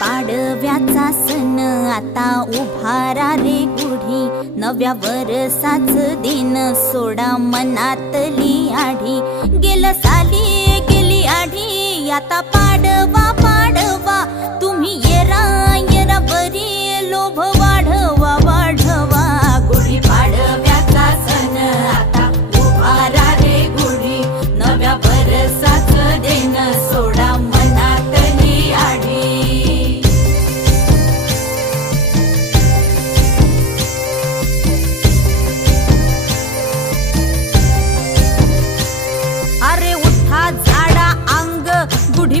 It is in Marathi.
पाडव्याचा सण आता उभारा रे गुढी, नव्या वरसाच दिन सोडा मनातली आढी. गेलं साली गेली आढी, आता पाडवा पाडवा, तुम्ही येरा येरा बरी लोभ वाढवा वाढवा. गुढी पाडव्याचा सण आता उभारा रे गुढी, नव्या वरसाच दिन सोडा मनातली आढी. अरे उठा झाडा अंग, गुढी